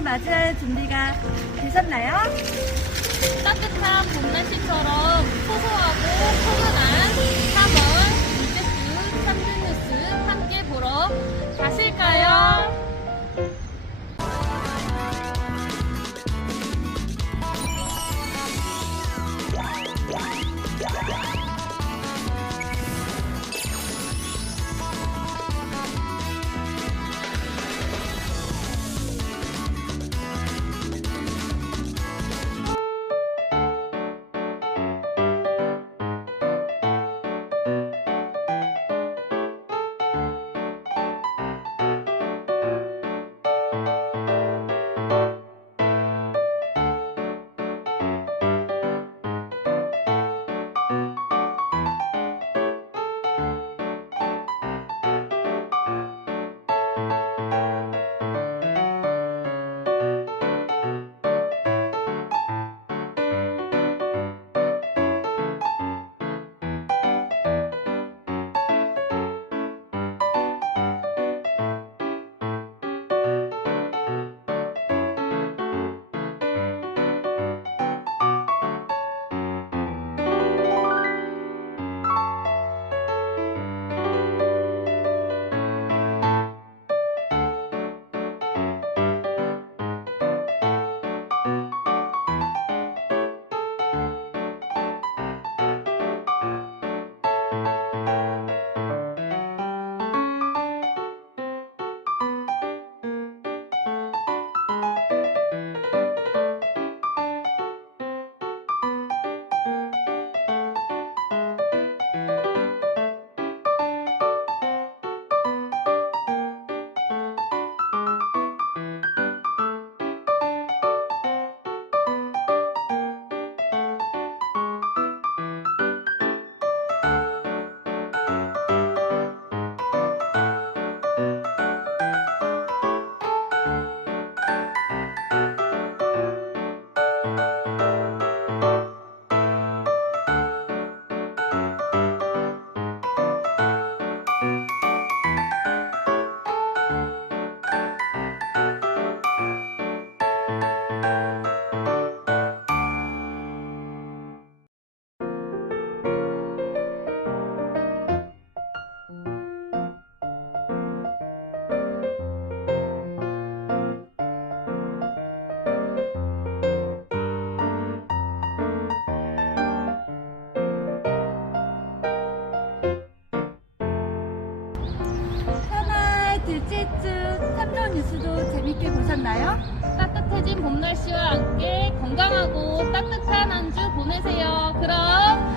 맞이할 준비가 되셨나요? 따뜻한 봄 날씨처럼 하나의 둘째 주 삼정 뉴스도 재밌게 보셨나요? 따뜻해진 봄 날씨와 함께 건강하고 따뜻한 한 주 보내세요. 그럼.